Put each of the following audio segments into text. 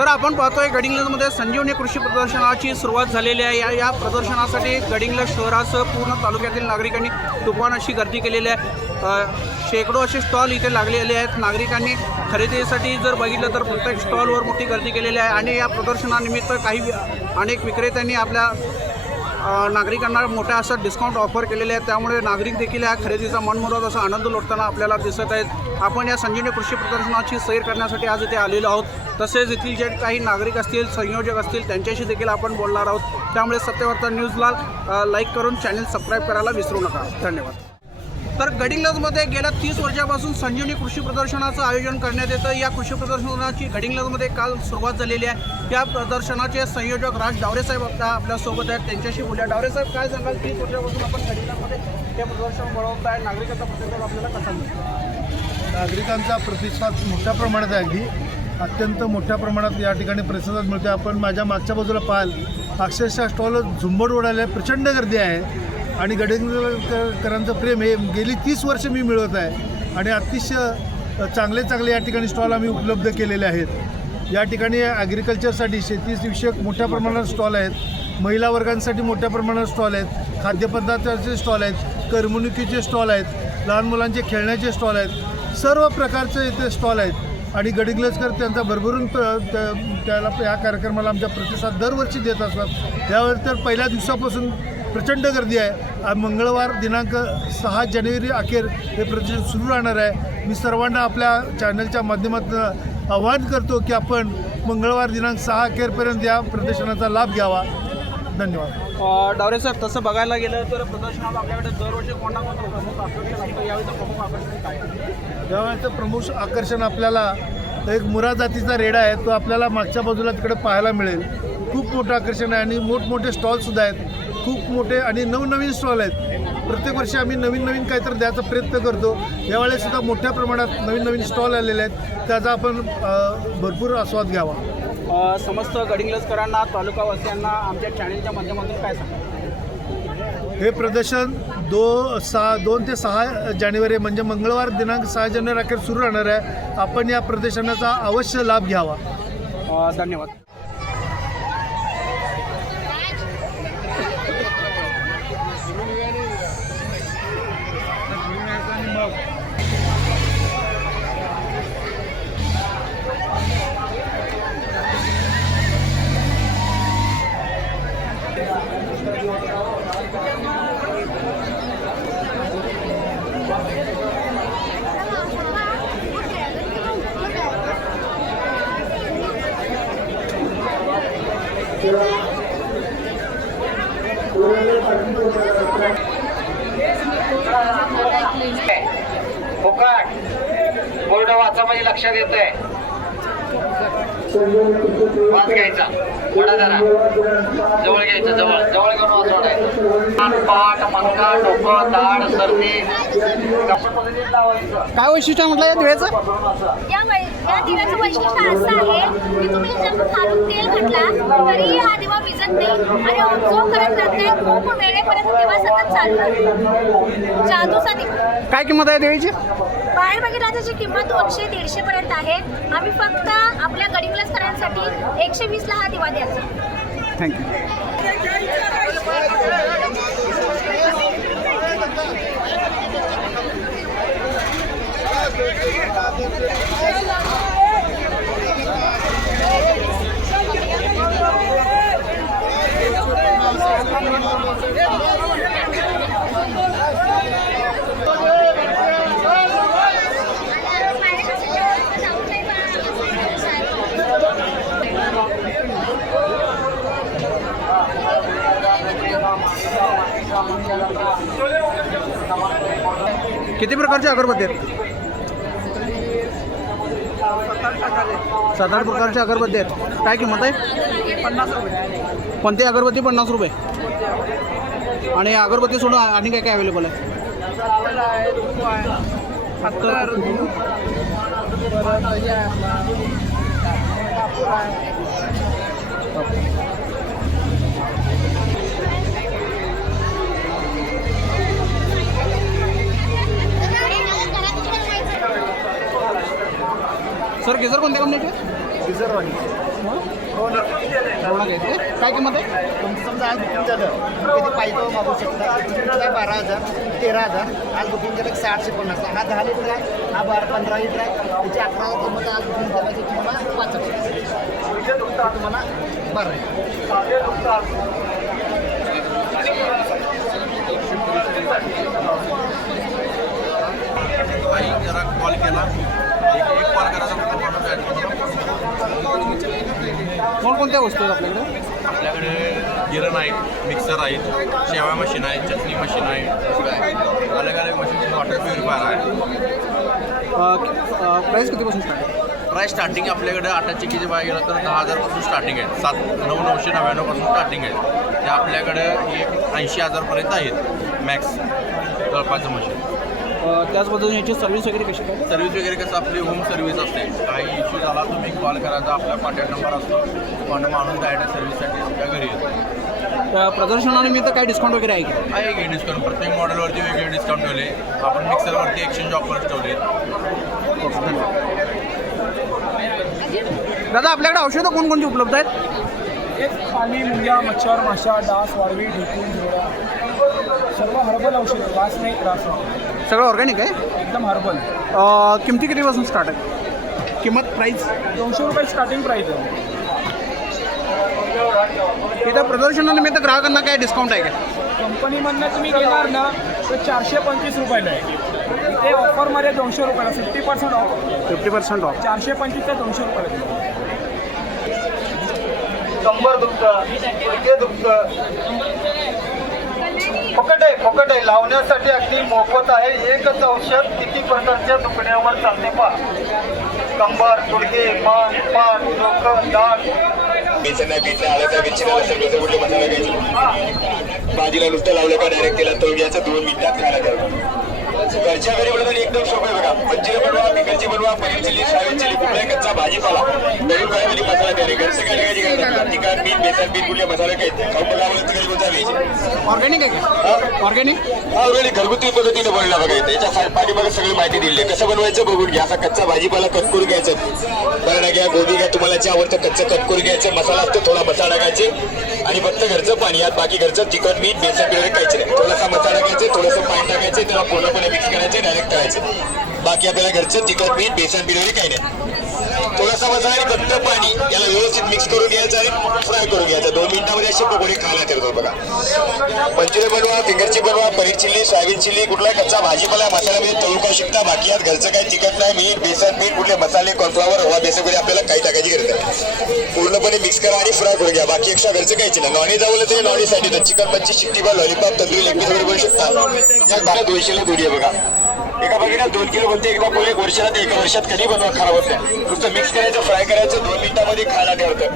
तर आपण पाहतोय गडिंग्लजमध्ये संजीवनी कृषी प्रदर्शनाची सुरुवात झालेली आहे। या प्रदर्शनासाठी गडिंग्लज शहरासह पूर्ण तालुक्यातील नागरिकांनी तुफान अशी गर्दी केलेली आहे। शेकडो असे स्टॉल इथे लागलेले आहेत। नागरिकांनी खरेदीसाठी जर बघितलं तर प्रत्येक स्टॉलवर मोठी गर्दी केलेली आहे आणि या प्रदर्शनानिमित्त अनेक विक्रेत्यांनी आपल्या नागरिकांना मोठा असा डिस्काउंट ऑफर केलेले आहे। त्यामुळे नागरिक देखील या खरेदीचा मनमुराद असा आनंद लुटताना आपल्याला दिसत आहेत। आपण या संजीवनी कृषी प्रदर्शनाची सैर करण्यासाठी आज इथे आलेलो आहोत। तसेच येथील जे काही नागरिक असतील, संयोजक असतील, त्यांच्याशी देखील आपण बोलणार आहोत। त्यामुळे सत्यवार्ता न्यूजला लाईक करून चॅनल सबस्क्राईब करायला विसरू नका। धन्यवाद। तर गडिंग्लजमध्ये गेल्या 30 वर्षापासून संजीवनी कृषी प्रदर्शनाचं आयोजन करण्यात येतं। या कृषी प्रदर्शनाची गडिंग्लजमध्ये काल सुरुवात झालेली आहे। या प्रदर्शनाचे संयोजक राज डावरेसाहेब आपल्यासोबत आहेत, त्यांच्याशी बोलूया। डावरेसाहेब, काय सांगाल? 30 वर्षापासून आपण गडिंग्लजमध्ये हे प्रदर्शन बनवत आहे, नागरिकांचा प्रतिसाद आपल्याला कसा मिळतो? नागरिकांचा प्रतिसाद मोठ्या प्रमाणात आहे, अगदी अत्यंत मोठ्या प्रमाणात या ठिकाणी प्रतिसाद मिळतो। आपण माझ्या मागच्या बाजूला पाहाल, अक्षरशः स्टॉल झुंबड उडाले, प्रचंड गर्दी आहे आणि गडिंग्लजकरांचं प्रेम हे गेली 30 वर्ष मी मिळवत आहे आणि अतिशय चांगले या ठिकाणी स्टॉल आम्ही उपलब्ध केलेले आहेत। या ठिकाणी ॲग्रिकल्चरसाठी शेतीविषयक मोठ्या प्रमाणात स्टॉल आहेत, महिला वर्गांसाठी मोठ्या प्रमाणात स्टॉल आहेत, खाद्यपदार्थाचे स्टॉल आहेत, करमणुकीचे स्टॉल आहेत, लहान मुलांचे खेळण्याचे स्टॉल आहेत, सर्व प्रकारचे इथे स्टॉल आहेत आणि गडिंग्लजकर त्यांचा भरभरून त्याला या कार्यक्रमाला आमच्या प्रतिसाद दरवर्षी देत असतात। यावर तर पहिल्या दिवसापासून प्रचंड गर्दी आहे। मंगळवार दिनांक 6 जानेवारी अखेर हे प्रदर्शन सुरू राहणार आहे। मी सर्वांना आपल्या चॅनलच्या माध्यमातून आवाहन करतो की आपण मंगळवार दिनांक 6 अखेरपर्यंत या प्रदर्शनाचा लाभ घ्यावा। धन्यवाद। डावरेसाहेब, तसं बघायला गेलं तर प्रदर्शनात आपल्याकडे दरवर्षी कोणता प्रमुख आकर्षण असतं, यावेळेचं प्रमुख आकर्षण काय? यावेळेचं प्रमुख आकर्षण आपल्याला एक मुरा जातीचा रेडा आहे, तो आपल्याला मागच्या बाजूला तिकडे पाहायला मिळेल। खूप मोठं आकर्षण आहे आणि मोठमोठे स्टॉलसुद्धा आहेत, खूप मोठे आणि नवनवीन स्टॉल आहेत। प्रत्येक वर्षी आम्ही नवीन काहीतरी द्यायचा प्रयत्न करतो। यावेळेसुद्धा मोठ्या प्रमाणात नवीन स्टॉल आलेले आहेत, त्याचा आपण भरपूर आस्वाद घ्यावा। समस्त गडिंग्लजकरांना, तालुकावासियांना आमच्या चॅनलच्या माध्यमातून काय सांगा? हे प्रदर्शन 2 ते 6 जानेवारी म्हणजे मंगळवार दिनांक 6 जानेवारी अखेर सुरू राहणार आहे। आपण या प्रदर्शनाचा अवश्य लाभ घ्यावा। धन्यवाद। फुकट बोर्ड वाचा म्हणजे लक्षात येत आहे। वाच घ्यायचा, थोडा जरा जवळ घ्यायचं, जवळ घेऊन वाचवणार। पाठ, मनका, डोकं, दाढ, सर्दी काय वैशिष्ट्य म्हटलं या दिव्याचं? या दिव्याचं वैशिष्ट्य असं आहे की तुम्ही जर खालून तेल घातला तरी हा दिवा विझत नाही आणि ऑब्झर्व करत राहते, खूप वेळेपर्यंत दिवा सतत चालू राहतो। जादूचा दिवा। काय किंमत आहे देवीची? बाहेर बघितला त्याची किंमत 200-150 पर्यंत आहे। आम्ही फक्त आपल्या गडिंग्लजकरांसाठी 120ला हा दिवा द्यायचा। थँक्यू। किती प्रकारचे अगरबत्ती आहेत? 7-8 प्रकारच्या अगरबत्ती आहेत। काय किंमत आहे? 50 रुपये। कोणती अगरबत्ती? 50 रुपये। आणि अगरबत्ती सोडून आणि काय काय अवेलेबल आहे? सर गेजर कोणत्या कंपनीचे? विसरवाणी एवढा घ्यायचं काय किंमत आहे? तुमचं समजा आज बुकिंग झालं किती पाहिजे मागू शकता. तुमचं काय 12,000 13,000 आज बुकिंग केलं 650. हा 10 लिटर आहे, हा 15 लिटर आहे. त्याची 11,000 किंमत आज बुकिंग करायची तुम्हाला 5,000 तुम्हाला 12. काही जरा कॉल केला एक कॉल करायचा कोणकोणत्या वस्तू आहेत आपल्याकडे? आपल्याकडे गिरण आहेत, मिक्सर आहेत, शेवा मशीन आहे, चटणी मशीन आहे, अलग अलग मशीन, वॉटर प्युरिफायर आहे. प्राईस कितीपासून स्टार्ट आहे? प्राईस स्टार्टिंग आपल्याकडे 8 चिक्कीचे बाय गेलं तर 10,000पासून स्टार्टिंग आहे. 9,999 स्टार्टिंग आहे. ते आपल्याकडे 80,000पर्यंत आहेत मॅक्स जवळपासचं मशीन. त्याच पद्धतीने याची सर्व्हिस वगैरे कशी काय? सर्व्हिस वगैरे कसं आपली होम सर्व्हिस असते. काही इश्यू झाला तुम्ही कॉल करायचा, आपला कॉन्टॅक्ट नंबर असतो, पण माणूस डायरेक्ट सर्व्हिससाठी तुमच्या घरी येतो. प्रदर्शनानिमित्त काय डिस्काउंट वगैरे आहे का? आहे की डिस्काउंट, प्रत्येक मॉडेलवरती वेगळे डिस्काउंट ठेवले. आपण मिक्सरवरती एक्सचेंज ऑफर्स ठेवले. दादा आपल्याकडे औषधं कोणकोणती उपलब्ध आहेत? एक पाणी, मुंग्या, मच्छर, माशा, डास, वाळवी, ढेकून, झोळा, सर्व हर्बल औषध. वास नाही, त्रास नाही, सगळं ऑर्गॅनिक आहे, एकदम हर्बल. किमती कितीपासून स्टार्ट आहे? किंमत प्राईस 200 रुपये स्टार्टिंग प्राईस आहे. इथं प्रदर्शनानिमित्त ग्राहकांना काय डिस्काउंट आहे का? कंपनीमधनं तुम्ही घेणार ना तर 425 रुपयाला आहे. इथे ऑफरमध्ये 200 रुपयाला 50% ऑफ. 50% ऑफ. 425 ते 200 रुपयाला. कंबर दुखतं, गुडघे दुखतं, फुकट आहे लावण्यासाठी अगदी मोफत आहे. एकच औषध किती प्रकारच्या दुखण्यावर चालते पहा. कंबर, गुडघे, मान, पाठ, डोकं, दाढ. बेसन बीटला आलं मिरचीला सगळं कुठले मसाला घ्यायचे. भाजीला नुसतं लावलं का डायरेक्ट तेलात तळून घ्यायचं, 2 मिनिटात खायला द्यावं. घरच्या घरी बनवून एकदम सोपे बघा. मंचुरी बनवा, बिकरची बनवा, पनीर चिल्ली, सोयाबीन चिल्ली, कुठलाही कच्चा भाजीपाला नवीन फ्रायमध्ये मसाला तयारी. घरचं काय घ्यायची गरज नाही. तिखट मीठ, बेसन पीठ, कुठले मसाले काय खाऊ बघा. घरी कोणता घ्यायचे ऑर्गॅनिक आहे का? ऑर्गॅनिक ऑलरेडी घरगुती पद्धतीने बनला बघा. इथे याच्या पाठीमागे सगळी माहिती दिली आहे. कसं बनवायचं बघून घ्या. असा कच्चा भाजीपाला कट करून घ्यायचं, बटाटा घ्या, गोबी घ्या, तुम्हाला जे आवडतं कच्चं कट करून घ्यायचं. मसाला असतो, थोडा मसाला टाकायचे आणि फक्त घरचं पाणी. यात बाकी घरचं तिखट मीठ बेसन वगैरे काहीच नाही. थोडासा मसाला टाकायचे, थोडंसं पाणी टाकायचं, त्याला पूर्णपणे मिक्स करायचे, डायरेक्ट करायचं. बाकी आपल्याला घरचं तिखट मीठ बेसन वगैरे काही नाही. थोडासा मसाला आणि फक्त पाणी, याला व्यवस्थित मिक्स करून घ्यायचं आणि फ्राय करून घ्यायचं. 2 मिनिटामध्ये असे पकोडे खायला ठेवतो बघा. मंचुरी बनवा, फिंगरची बनवा, पनीर चिल्ली, सोयाबीन चिल्ली, कुठला कच्चा भाजीपाला मसाल्यामध्ये तळू खाऊ शकता. बाकी यात घरचं काही तिखट नाही. मीठ बेसन पीठ, कुठले मसाले, कॉर्नफ्लॉवर, हवा बेसन वगैरे आपल्याला काही टाकायची गरज नाही. पूर्णपणे मिक्स करा आणि फ्राय करून घ्या. बाकी एक्स्ट्रा घरचं काहीच नाही. नॉनव्हेज आवडलं तरी नॉनव्हेजसाठी तर चिकन, मच्छी, शिट्टी ball, lollipop, tandoori, leg piece वगैरे बनवू शकता. यात 200ला दोरी आहे बघा. एका बागेला 2 किलो बनते. एकदा बोलले वर्षाला ते 1 वर्षात कधी बनवा, खराब होत नाही. नुसतं मिक्स करायचं, फ्राय करायचं, 2 मिनिटामध्ये खायला ठेवतं.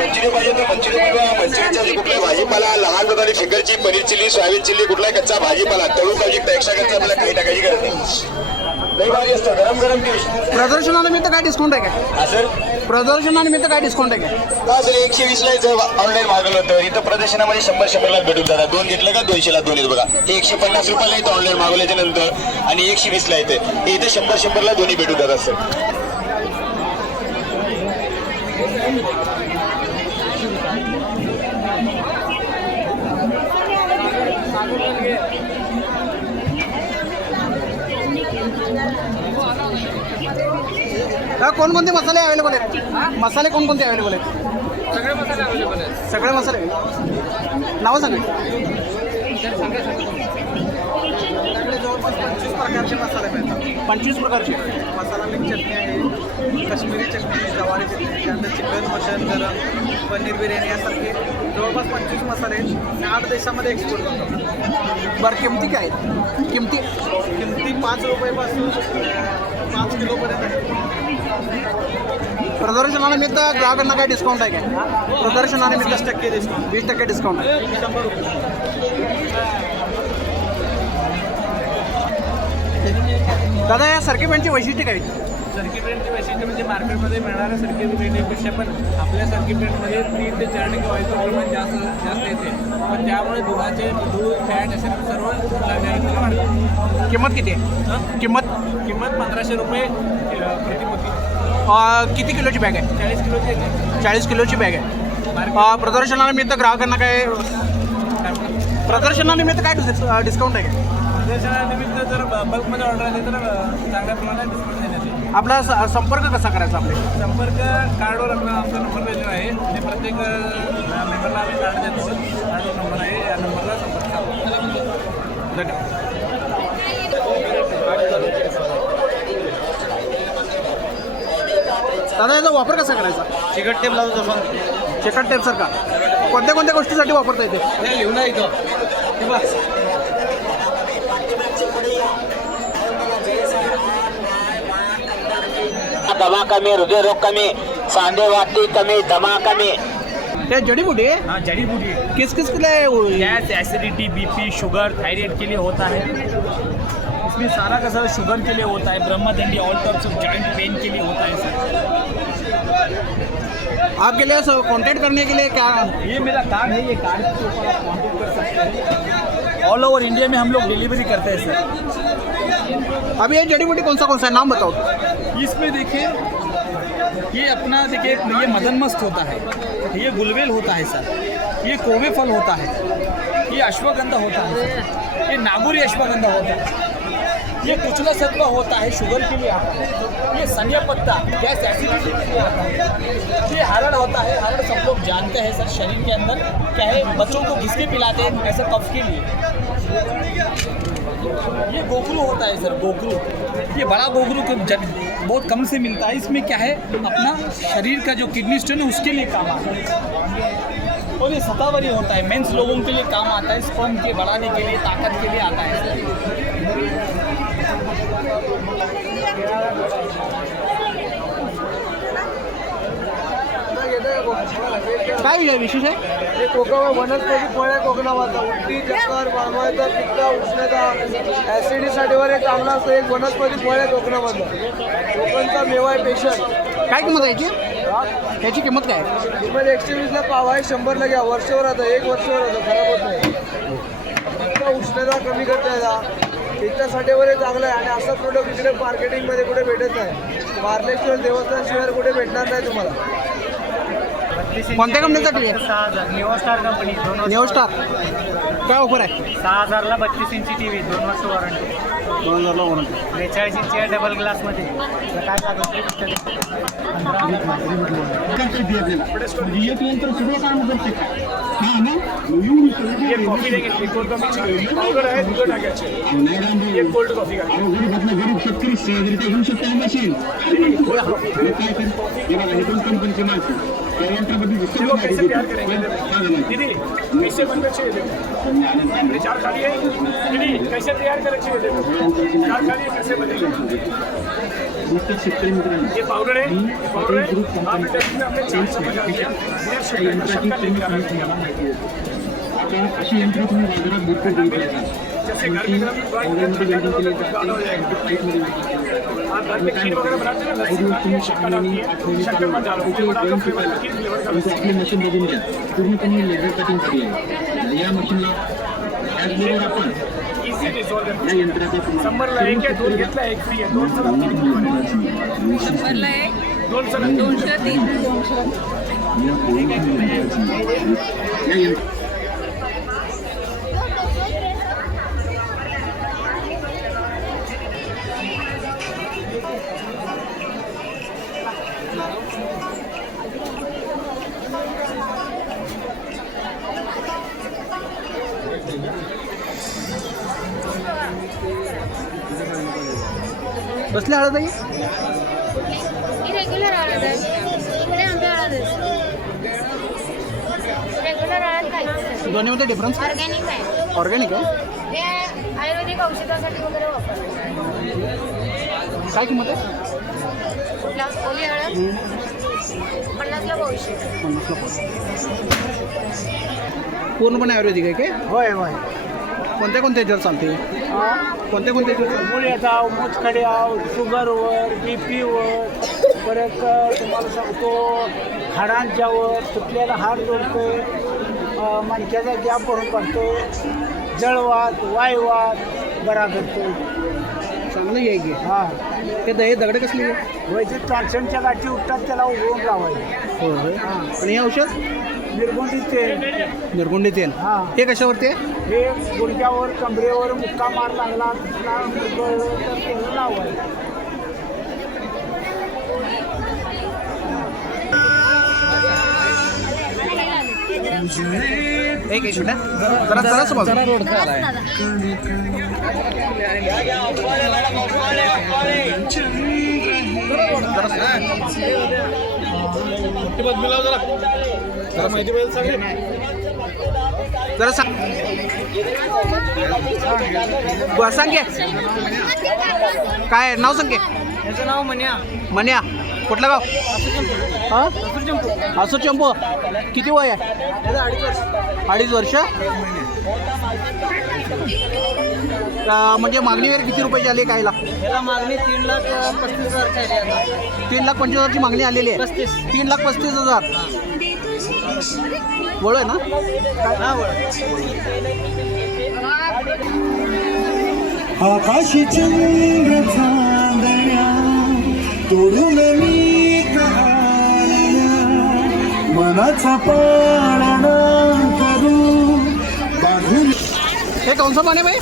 मंचुरी पाहिजे तर मंचुरी बनवा. मंचुरीचा कुठलाही भाजीपाला, लहान प्रकारे फिंगरची, पनीर चिल्ली, सोयाबीन चिल्ली, कुठलाही कच्चा भाजीपाला तळू खाऊ शकता. एक्स्ट्रा कच्चा आपल्याला काही टाकायची गरज नाही. लई भाजी असतं, गरम गरम डिश. प्रदर्शनानिमित्त काय डिस्काउंट आहे का? हा सर, प्रदर्शनानिमित्त काय डिस्काउंट आहे का? हा सर, 120ला जर ऑनलाईन मागवलं होतं इथं प्रदर्शनामध्ये 100-100ला भेटून जातात. 2 घेतलं का 200ला 2 येत बघा. हे 150 रुपयाला येतं ऑनलाईन मागवल्याच्या नंतर आणि 120ला येते. इथे 100-100ला दोन्ही भेटून जातात सर. कोणकोणते मसाले अवेलेबल आहेत? मसाले कोणकोणते अवेलेबल आहेत? सगळे मसाले अवेलेबल आहेत. सगळे मसाले नावं सांगा. जवळपास 25 प्रकारचे मसाले मिळतात. 25 प्रकारचे. मसाला मिक्स चटणी आहे, काश्मीरी चटणी आहे, जवारी चटणी आहे, त्यानंतर चिकन, मटन, गरम, पनीर बिर्याणी यासारखे जवळपास 25 मसाले 8 देशामध्ये एक्सपोर्ट करतात. बरं किमती काय आहेत? किमती 5 रुपयापासून 5 किलोपर्यंत आहे. प्रदर्शनानिमित्त ग्राहकांना काय डिस्काउंट आहे का? प्रदर्शनानिमित्त 20% डिस्काउंट. 20% डिस्काउंट आहे. 100 रुपये. दादा या सर्की पेंटची वैशिष्ट्य काय? सर्की प्रिंटची वैशिष्ट्य म्हणजे मार्केटमध्ये मिळणाऱ्या सर्की प्रिंटपेक्षा पण आपल्या सर्की प्रिंटमध्ये 3 ते 4% ऑइलचं प्रमाण जास्त येते. पण त्यामुळे दूध फॅट असे सर्व लागण्याला वाढतं. किंमत किती आहे? किंमत 1500 रुपये प्रतिपोती. किती किलोची बॅग आहे? 40 किलोची येते. 40 किलोची बॅग आहे. प्रदर्शनानिमित्त ग्राहकांना काय प्रदर्शनानिमित्त काय डिस्काउंट आहे? प्रदर्शनानिमित्त जर बल्कमध्ये ऑर्डर आली तर चांगल्या प्रमाणात डिस्काउंट देण्यात येईल. आपला संपर्क कसा करायचा आपले? संपर्क कार्डवर आमचा नंबर दिलेला आहे आणि प्रत्येक मेंबरला आम्ही कार्ड देतो. कार्डवर नंबर आहे, या नंबरला संपर्क करा. धन्यवाद. दादा याचा वापर कसा करायचा? चिकट टेप लावतो आपण. चिकट टेप सारखा कोणत्या कोणत्या गोष्टीसाठी वापरता येते? लिहून येतो. दमा कमी, हृदयरोग कमी, सांधेवाती कमी, दमा कमी. क्या जड़ी बूटी है? हाँ जड़ी बूटी है। किस किस के लिए gas, acidity, BP, sugar, thyroid के लिए होता है। इसमें सारा का सारा शुगर के लिए होता है। ब्रह्मदंडी all types of joint pain के लिए होता है सर। आपके लिए कांटेक्ट करने के लिए क्या? ये मेरा कार्ड है, ये कार्ड के ऊपर आप कॉन्टेक्ट कर सकते हैं। ऑल ओवर इंडिया में हम लोग डिलीवरी करते हैं सर। अभी ये जड़ी बूटी कौन सा है, नाम बताओ। इसमें देखिए, ये अपना देखिए, ये मदन मस्त होता है, ये गुलवेल होता है सर, ये कोवे फल होता है, ये अश्वगंधा होता है सर, ये नागुरी अश्वगंधा होता है, ये कुचला सत्व होता है, शुगर के लिए आता है, ये सनिया पत्ता गैस एसिडिटी के लिए आता है, ये हरड़ होता है। हरड़ सब लोग जानते हैं सर, शरीर के अंदर क्या है, बच्चों को घिसके पिलाते हैं ऐसे कफ के लिए। ये गोगरू होता है सर, गोगरू, ये बड़ा गोगरू बहुत कम से मिलता है। इसमें क्या है, अपना शरीर का जो किडनी स्टोन है उसके लिए काम आता है। और ये सतावरी होता है, मेंस लोगों के लिए काम आता है, स्पर्म के बढ़ाने के लिए, ताकत के लिए आता है। काय विशेष आहे? हे कोकण वनस्पती फळे कोकणामध्ये उलटी, चक्कर, वाळवायचा, पित्त, उष्णता, ॲसिडिटीसाठीवर एक चांगला असतं एक वनस्पती फळ आहे कोकणामधलं. कोकणचा मेवा आहे पेशंट. काय किंमत आहे याची? याची किंमत काय आहे? किंमत 120ला पाव आहे, 100ला घ्या. वर्षभर राहतं, 1 वर्षभर राहतं, खराब होत नाही. पित्त, उष्णता कमी करता येतात, पित्तासाठीवर हे चांगलं आहे. आणि असं प्रोडक्ट इकडे मार्केटिंगमध्ये कुठे भेटत नाही. मार्लेश्वर देवस्थान शिवाय कुठे भेटणार नाही तुम्हाला. कोणत्या कंपनीसाठी आहे? 6000 neo star company, neo star. काय ऑफर आहे? 6000ला 32 इंची टी व्ही, 2 वर्ष वॉरंटी, 2000ला वॉरंटी. 42 इंची आहे डबल ग्लासमध्ये. काय ये कॉफी देंगे, कोल्ड कॉफी पावडर आहे, दूध टाकायचे, ये कोल्ड कॉफी का गरीब शेतकरी सहजरित्या घेऊ शकतो हे मशीन. कंपनीचे माणसं त्या यंत्रामध्ये दीदी कैसे बनना चाहिए, चार खाली है दीदी, कैसे तैयार करना चाहिए, चार खाली है, कैसे बनेगी? शेतकरी मित्रांनो, ये पाउडर है, पाउडर है, आप हमने चेंज किया, आता अशी यंत्र तुम्ही बाजारात भरपूर बघितली असाल. जैसे घर में पावडरमध्ये वेल्डिंग केले जाते, पाईपमध्ये वेल्डिंग केले जाते. शक्कर आपली मशीन बघून घ्या, पूर्णपणे लेझर कटिंग केली आहे. या मशीनला त्याचबरोबर आपण या यंत्राचा शंभरला एक आहे, दोन घेतला एक फ्री आहे, 203 कसली हळद आहे? ही रेग्युलर हळद आहे. इकडे आमच्या हळद आहे. रेग्युलर हळद खायची. दोन्हीमध्ये डिफरन्स ऑर्गॅनिक आहे. ऑर्गॅनिक आहे. हे आयुर्वेदिक औषधासाठी वगैरे वापरतात. काय किंमत आहे? कुठला ओली हळद 50ला 200. पूर्णपणे आयुर्वेदिक आहे काय? होय होय. कोणत्या कोणत्या ह्याच्यावर चालते? कोणत्या कोणत्या ह्याच्यावर? मुळ्याचा, मुचखड्यावर, शुगरवर, बीपीवर, परत तुम्हाला सांगतो हाडांच्यावर, तुटलेला हाड जोडतोय, मणक्याचा गॅप भरून पडतो, जळवात, वायवात बरा करतो. चांगलं आहे की. हां हे दगड कसली व्हायचे ट्रान्सनच्या गाठी उठतात त्याला उघडून लावायचे. होय. आणि हे औषध निर्गुंडीत तेल निरगुंडी तेल हां. हे कशावरती आहे? हे गुडघ्यावर कमरेवर मुक्का मार लागला तर तेल लावायचं. एक मिनिट हा. जरा जरा समज जरा सांग सांग घे काय नाव सांग घे. याचं नाव म्हण्या. मन्या कुठलं गाव? हां असू चंपू. किती वय आहे? 2.5 वर्ष. म्हणजे मागणी वगैरे किती रुपयाची आली कायला? याला मागणी 3,35,000 3,25,000ची मागणी आलेली आहे. 3,35,000 वळ आहे ना? आकाशी चंद्र चांदण्या तोडून मी मनाचा पाळणा करू बांधून. हे कौन सा पानी भाई?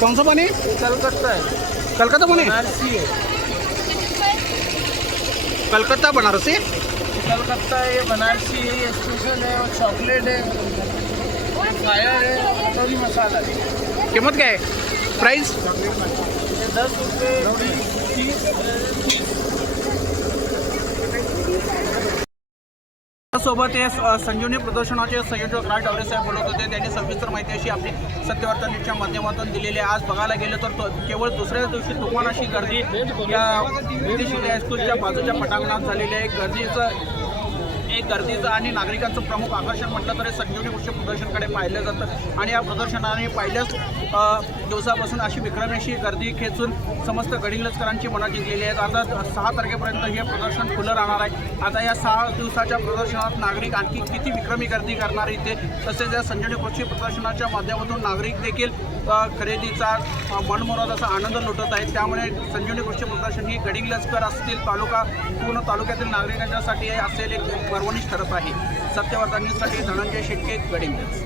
कौन सा पानी? कलकत्ता आहे. कलकत्ता पानी. बनारसी आहे. कलकत्ता बनारसी. कलकत्ता आहे, बनारसी आहे, स्पेशल आहे, चॉकलेट आहे, फायर आहे, कढी मसाला आहे. किंमत काय आहे? प्राईस? 10 रुपये 30. सोबत हे संजीवनी प्रदर्शनाचे संयोजक राज डावरे साहेब बोलत होते. त्यांनी सविस्तर माहिती अशी आपली सत्यवार्ता न्यूजच्या माध्यमातून दिलेली आहे. आज बघायला गेलं तर केवळ दुसऱ्या दिवशी तुफान अशी गर्दी या विदेशी हायस्कूलच्या बाजूच्या पटांगणात झालेली आहे. गर्दीचं आणि नागरिकांचं प्रमुख आकर्षण म्हटलं तर हे संजीवनी कृषी प्रदर्शनकडे पाहिलं जातं. आणि या प्रदर्शनाने पहिल्याच दिवसापासून अशी विक्रमी अशी गर्दी खेचून समस्त गडिंग्लजकरांची मनं जिंकलेली आहेत. आता 6 तारखेपर्यंत हे प्रदर्शन खुलं राहणार आहे. आता या 6 दिवसाच्या प्रदर्शनात नागरिक आणखी किती विक्रमी गर्दी करणार इथे, तसेच या संजीवनी कृषी प्रदर्शनाच्या माध्यमातून नागरिक देखील खरेदीचा मनमुराद असा आनंद लुटत आहेत. त्यामुळे संजीवनी कृषी प्रदर्शन ही गडिंग्लजकर असतील पूर्ण तालुक्यातील नागरिकांच्यासाठी असेल एक पर्वणीच ठरत आहे. सत्यवार्ता न्यूजसाठी धनंजय शेट्टे, गडिंग्लज.